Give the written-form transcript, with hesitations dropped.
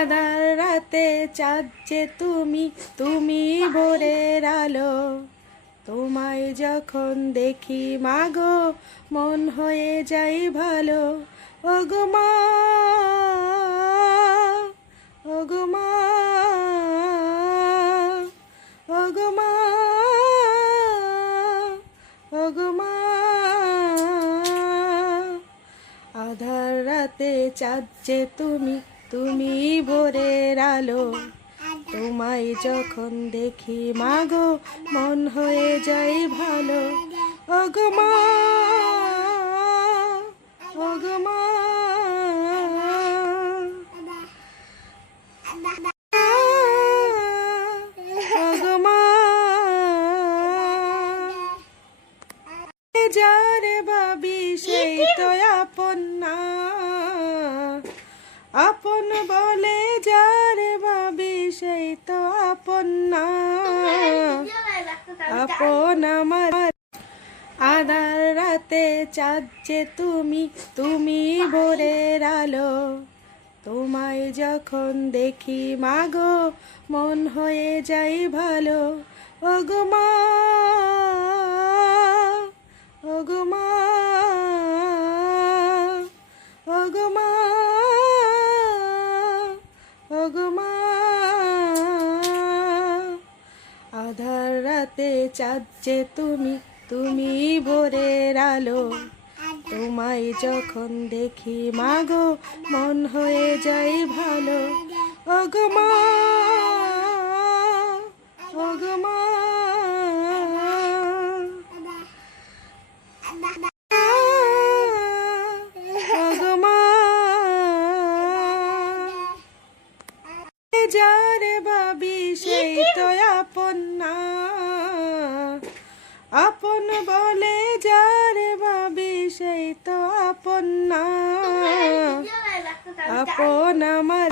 আধার রাতে চাঁদ যে তুমি, তুমি ভোরের আলো। তোমায় যখন দেখি মাগো, মন হয়ে যাই ভালো। ওগো মা, ওগো মা, ওগো মা, ওগো মা। আধার রাতে চাঁদ যে তুমি, তুমি ভোরের আলো। তোমায় যখন দেখি মাগো, মন হয়ে যায় ভালো। ওগো মা, ওগো মা, ওগো মা। যারে ভাবি সেই তো আপন না, আপন বলে যারে ভাবি সেই তো আপন না। আপন আমার আধার রাতে চাঁদ যে তুমি, তুমি ভোরের আলো। তোমায় যখন দেখি মাগো, মন হয়ে যাই ভালো। ওগো মা, ওগো মা, ওগো মা, ওগো মা। আধার রাতে চাঁদ যে তুমি, তুমি ভোরের আলো। তোমায় যখন দেখি মাগো, মন হয়ে যায় ভালো। ওগো মা, ওগো মা, ওগো মা। যারে ভাবি সেই তো আপন না, আপন বলে যারে ভাবি সেই তো আপন না। আপন আমার